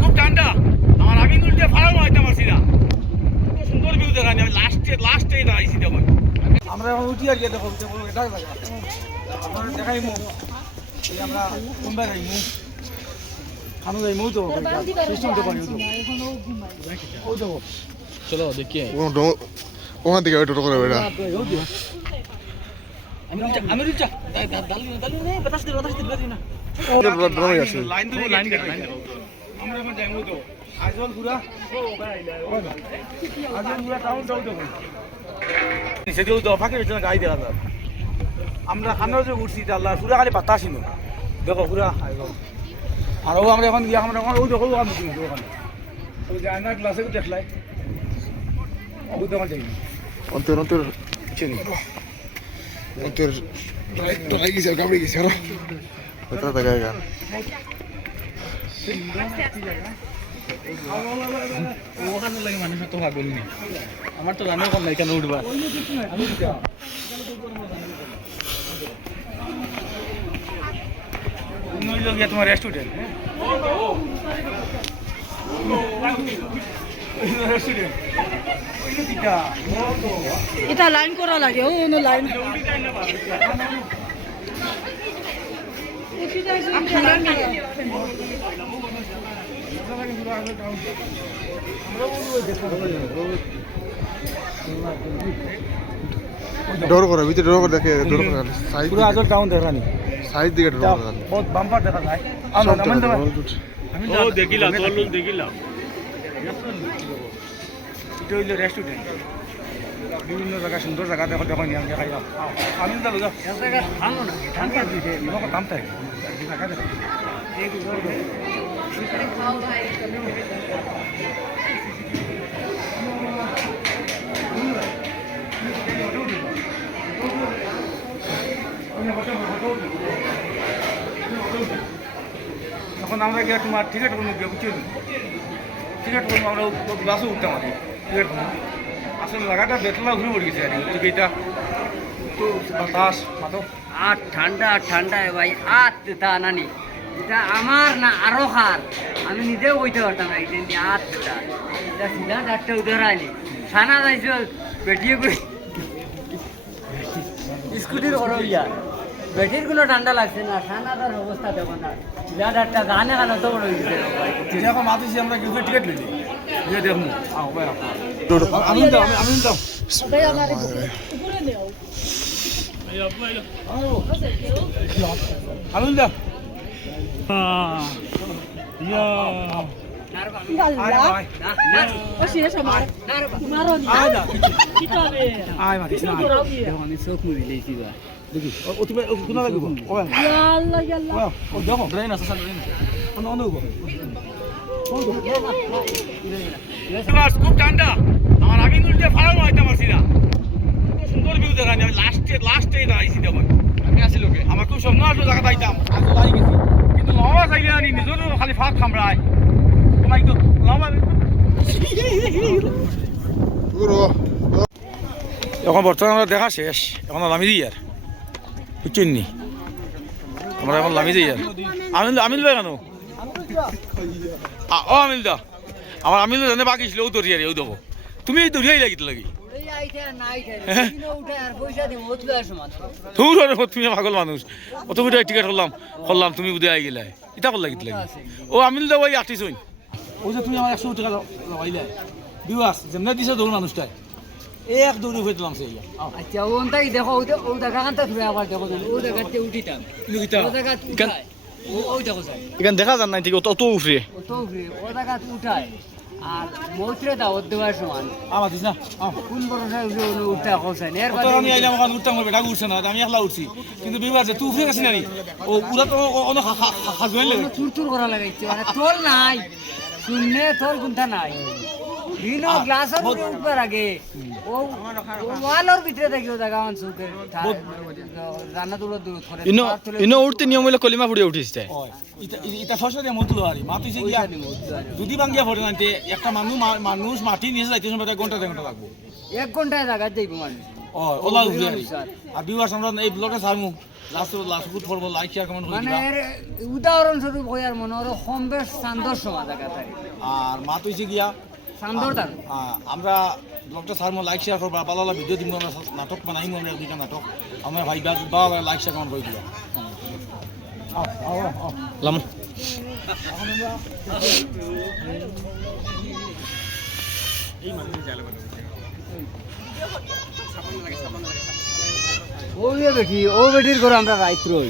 খুব ঠান্ডা আমার আগে উল্টে ফাড়ানো হইতে পারছি না সুন্দর ভিউ দেখানি আমি লাস্টে দাঁড়াইছি তখন আমরা এখন উঠি আর গিয়ে দেখো এটা আমরা দেখাই মুখ আমরা কোনটা যাই মুখ খানো যাই মুখ তো সিস্টেম তো পারি ও যাবো চলো দেখি ওখান থেকে টোটো করে বেড়া আমি রুচা দালি নেই বাতাস দিন না লাইন ধরে লাইন আমরা এখন যাই মুখ তো আজল পুরা আজল পুরা টাউন যাও তো সেদিকেও তো ফাঁকে রয়েছে না গাড়ি দেখা যায় আমরা খানার যে উঠছি আল্লাহ পুরা খালি বাতাসই না দেখো পুরা আর ও আমরা এখন গিয়ে আমরা ওই দেখো আমি কিন্তু ওখানে ওই যে আয়নার গ্লাসে দেখলাই ওই দোকান যাই অন্তর চিনি অন্তর ডরাই গেছে গাবড়ে গেছে আর এটা দেখা গেল ওখানে লাগে মানুষ তো ভাগল নি আমার তো জানো কম নাই কেন উঠবা তোমার রেস্টুরেন্ট এটা লাইন করা লাগে ও অন্য লাইন ডর করে ভিতরে ডর করে দেখে ডর করে সাইড পুরো আজল টাউন দেখানি সাইড দিকে ডর করে বহুত বাম্পার দেখা যায় আমি ও দেখিলা তোর লোক দেখিলা এটা হইলো রেস্টুরেন্ট বিভিন্ন জায়গা সুন্দর জায়গা দেখো দেখো নিয়ে আমি দেখাই যাও আমি যাবো যাও জায়গা ভালো না ঠান্ডা দিছে এরকম দাম থাকে জায়গা দেখো এখন আমরা গিয়ে তোমার টিকিট করবো গিয়ে বুঝছি টিকিট করবো আমরা গ্লাসও উঠতে পারি টিকিট করবো আসলে জায়গাটা বেতলা ঘুরে পড়ে গেছে আর কি এটা তো বাতাস মাতো আর ঠান্ডা ভাই আর তা নানি এটা আমার না আরো খার আমি নিজেও বইতে পারতাম না এটা নিয়ে আর এটা সিধা ডাক্তার উধর আনি ছানা যাইছ পেটিয়ে করে স্কুটির করো ইয়া বেটির কোনো ঠান্ডা লাগছে না ঠান্ডাটার অবস্থা দেখো না সিধা ডাক্তার গানে গানে তো বড় হয়েছে এখন মাতিছি আমরা কিন্তু টিকিট নিলি যে দেখুন আমি দাও ওটাই আমার উপরে নেও আমি দাও ও শেষ আমার মারো নি কিতাবে আয় মাতিস না আমি চোখ মুড়ি লেছি বা দেখি ও তুমি কোনা লাগবে ও আল্লাহ আল্লাহ ও দেখো ড্রেন আছে স্যার ড্রেন অন্য খুব ঠান্ডা আমার আগে উল্টে ফাড়ানো হইতে পারছি না সুন্দর ভিউ দেখানি আমি লাস্টে দাঁড়াইছি তখন আমি আসি লোকে আমার খুব স্বপ্ন আসলো জায়গা দাঁড়াইতাম আজ দাঁড়িয়ে গেছি কিন্তু লম্বা চাইলে আনি নিজেরও খালি ফাঁক খামড়ায় তোমার তো লম্বা এখন বর্তমানে আমরা দেখা শেষ এখন নামি দিই আর বুঝছেন নি আমরা এখন নামি দিই আর আমিল ভাই কেন ও আমিল দা আমার আমিল জানে বাকি ছিল ও দরিয়ার ও দেবো তুমি এই দরিয়াই লাগিতে লাগি তুমি পাগল মানুষ অত গুটা টিকিট করলাম তুমি উদয় আই গেলাই ইটা কর লাগিতে লাগি ও আমিল দা ওই আটিস ওই যে তুমি আমার 100 টাকা লাগাইলে বিবাস যেমন দিছে দৌড় মানুষটাই এক দৌড়ি হয়ে দিলাম সেই আচ্ছা ওনটাই দেখো ও জায়গাটা তুমি আবার দেখো ও জায়গাতে উঠিতাম ও জায়গা উঠায় ও দেখো স্যার এখানে দেখা যান নাই ঠিক অত উফরে ও জায়গা উঠায় আর মৌত্রে দাও দেওয়ার সমান আমার দিস না কোন বড় উঠতে হোসেন এর তো আমি আইলাম ওখানে উঠতাম বেটা উঠছে না আমি একলা উঠছি কিন্তু বিবাস তুই উফরে গেছিস না ও পুরা তো অনেক হাজবেন্ড লাগে চুরচুর করা লাগাইছে মানে তোর নাই শুনলে তোর কোনটা নাই দিন গ্লাসের উপরে উঠবার আগে ও ওয়ালের ভিতরে থাকিও জায়গা মান সুকে রান্না তুলো দূর করে ইনো উঠতে নিয়ম হইলে কলিমা ফুড়ে উঠিছে এটা ফসল দিয়ে মতুল হারি মাতিছে গিয়া দুদি ভাঙ্গিয়া পড়ে নাইতে একটা মানুষ মাটি নিয়ে যাইতে সময় ঘন্টা লাগবো 1 ঘন্টায় জায়গা যাইব মানুষ ও ওলা উঠে আর ভিউয়ার্স আমরা এই ব্লগে ছাড়মু লাস্ট গুড পড়বো লাইক শেয়ার কমেন্ট করে মানে দিবা এর উদাহরণস্বরূপ হইয়ার মনে হলো কম বেশ চান্দর সময় দেখা থাকে আর মা তুইছে গিয়া চান্দর তার আমরা ব্লগটা ছাড়মু লাইক শেয়ার করবা ভালো ভালো ভিডিও দিমু আমরা নাটক বানাইমু আমরা দুইটা নাটক আমরা ভাই বাবা লাইক শেয়ার কমেন্ট করে দিবা লাম ও বেটি ও বেটির ঘরে আমরা রাইত রই